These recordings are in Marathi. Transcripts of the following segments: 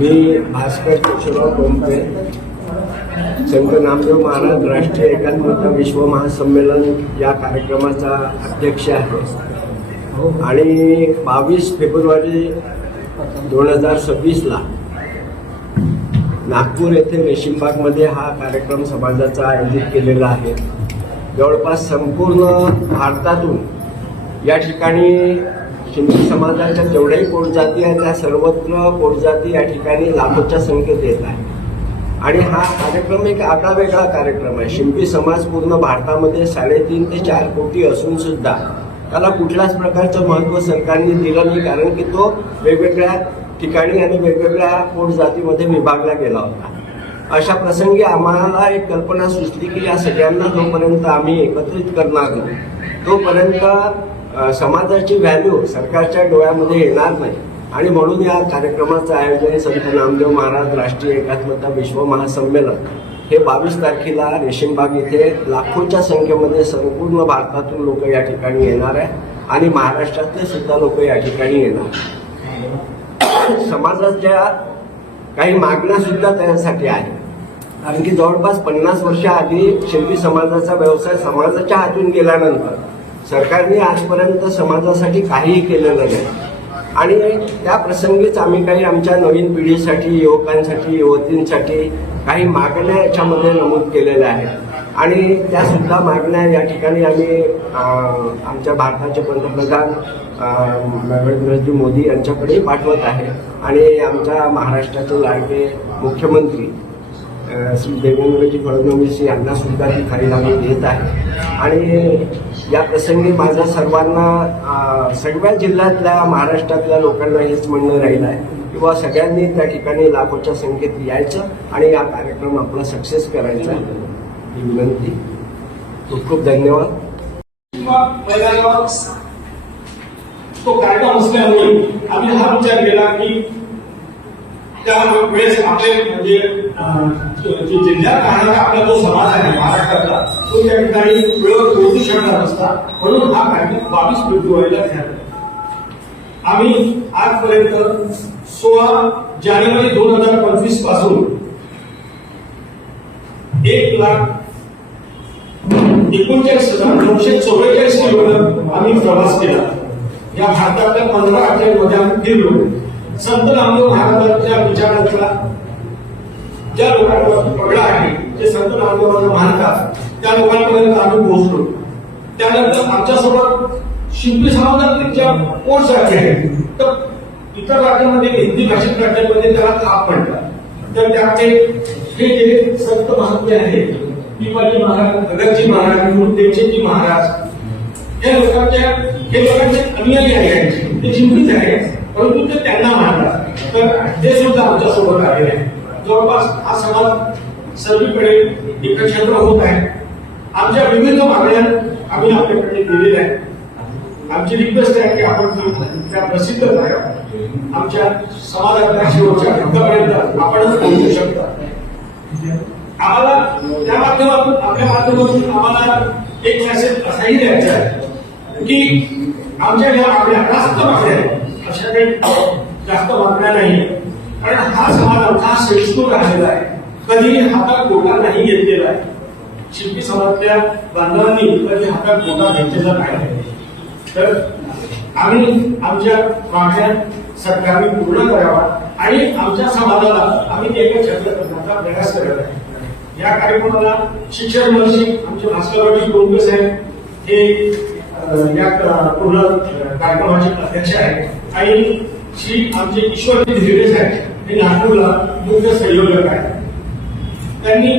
मी भास्कर केशवराव गोमटे, संत नामदेव महाराज राष्ट्रीय एकात्मता विश्व महासंमेलन या कार्यक्रमाचा अध्यक्ष आहे आणि 22 फेब्रुवारी 2026ला नागपूर येथे रेशीमबागमध्ये हा कार्यक्रम समाजाचा आयोजित केलेला आहे. जवळपास संपूर्ण भारतातून या ठिकाणी शिंपी समाजाच्या जेवढ्याही पोटजाती आहेत त्या सर्वत्र पोटजाती या ठिकाणी लाखोच्या संख्येत येत आहे आणि हा कार्यक्रम एक आगळावेगळा कार्यक्रम आहे. शिंपी समाज पूर्ण भारतामध्ये 3.5 ते 4 कोटी असून सुद्धा त्याला कुठल्याच प्रकारचं महत्त्व सरकारने दिलं नाही, कारण की तो वेगवेगळ्या ठिकाणी आणि वेगवेगळ्या पोटजातीमध्ये विभागला गेला होता. अशा प्रसंगी आम्हाला एक कल्पना सुचली की या सगळ्यांना जोपर्यंत आम्ही एकत्रित करणार नाही तोपर्यंत समाजाची व्हॅल्यू सरकारच्या डोळ्यामध्ये येणार नाही आणि म्हणून या कार्यक्रमाचं आयोजन संत नामदेव महाराज राष्ट्रीय एकात्मता विश्व महासंमेलन हे 22 तारखेला रेशीमबाग येथे लाखोच्या संख्येमध्ये संपूर्ण भारतातून लोक या ठिकाणी येणार आहे आणि महाराष्ट्रातले सुद्धा लोक या ठिकाणी येणार. समाजाच्या काही मागण्या सुद्धा त्यासाठी आहेत, कारण की जवळपास 50 वर्षाआधी शिंपी समाजाचा व्यवसाय समाजाच्या हातून गेल्यानंतर सरकारने आजपर्यंत समाजासाठी काहीही केलेलं नाही आणि त्या प्रसंगीच आम्ही काही आमच्या नवीन पिढीसाठी, युवकांसाठी, युवतींसाठी काही मागण्या याच्यामध्ये नमूद केलेल्या आहेत आणि त्या सुद्धा मागण्या या ठिकाणी आम्ही आमच्या भारताचे पंतप्रधान नरेंद्रजी मोदी यांच्याकडे पाठवत आहे आणि आमच्या महाराष्ट्राचे लाडके मुख्यमंत्री श्री देवेंद्रजी फडणवीस यांना सुद्धा ती फाईल आम्ही देत आहे. आणि या प्रसंगी माझ्या सर्वांना सगळ्या जिल्ह्यातल्या महाराष्ट्रातल्या लोकांना हेच म्हणणं राहिलं आहे की बाबा सगळ्यांनी त्या ठिकाणी लाखोच्या संख्येत यायचं आणि हा कार्यक्रम आपला सक्सेस करायचा ही विनंती. खूप खूप धन्यवाद. तो कार्यक्रम असल्यामुळे आम्ही हा विचार केला की त्या वेळेस आपले म्हणजे जिल्ह्यात राहणारा आपला जो समाज आहे महाराष्ट्रातला तो त्या ठिकाणी वेळेवर पोहोचू शकणार असता, म्हणून हा कार्यक्रम 22 फेब्रुवारीला झाला. आम्ही आजपर्यंत 16 जानेवारी 2025 पासून 1,39,944 किलोमीटर आम्ही प्रवास केला. या भारतातल्या 15 राज्यांमध्ये आम्ही फिरलो. संत नामदेव महाराजांच्या विचारांचा ज्या लोकांवर पगडा आहे, जे संत नामदेवांना मानतात त्या लोकांपर्यंत आम्ही पोहोचलो. त्यानंतर आमच्यासोबत शिंपी समाजातील ज्या पोटजाती आहेत तर इतर राज्यांमध्ये, हिंदी भाषिक राज्यांमध्ये त्याला खाप म्हणतात, तर त्याचे हे जे संत महात्मे आहेत, पिपाजी महाराज, भगतजी महाराज, गुरुदेवजी महाराज, हे लोकांचे अनुयायी आहेत, ते शिंपीच आहेत, परंतु ते त्यांना मानतात, तर ते सुद्धा आमच्यासोबत आलेले आहेत. जवळपास हा समाज सर्वीकडे एकत्र होत आहे. आमच्या विविध मागण्या आम्ही आपल्याकडे दिलेल्या आहेत. आमची रिक्वेस्ट आहे की आपण त्या प्रसिद्ध आमच्या समाजातल्या शेवटच्या घटकापर्यंत आपणच पोहोचू शकता. आम्हाला त्या माध्यमातून, आपल्या माध्यमातून आम्हाला एक मेसेज असाही द्यायचा आहे की आमच्या ज्या मागण्या रास्त मागण्या आहेत, अशा काही जास्त मागण्या नाही, कारण हा समाज आमचा सहिष्णू राहिलेला आहे, कधी हातात गोटा नाही घेतलेला आहे. शिंपी समाजातल्या बांधवांनी कधी हातात गोटा घेतलेला नाही. तर आम्ही आमच्या मागण्या सरकारने पूर्ण करावा आणि आमच्या समाजाला आम्ही एकत्र करण्याचा प्रयास करत आहे. या कार्यक्रमाला शिक्षण मंत्री आमचे भास्कररावजी गोमटे साहेब हे या पूर्ण कार्यक्रमाचे अध्यक्ष आहेत आणि श्री आमचे ईश्वरजी धिरे साहेब हे नागपूरला मुख्य संयोजक आहेत. त्यांनी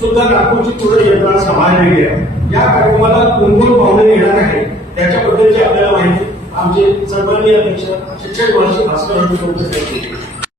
सुद्धा नागपूरची पूर्ण यंत्रणा सांभाळलेली आहे. या कार्यक्रमाला कोण कोण पाहुणे येणार आहे त्याच्याबद्दलची आपल्याला माहिती आमचे सन्माननीय अध्यक्ष शिक्षक मंत्री भास्कररावजी गोमटे साहेब.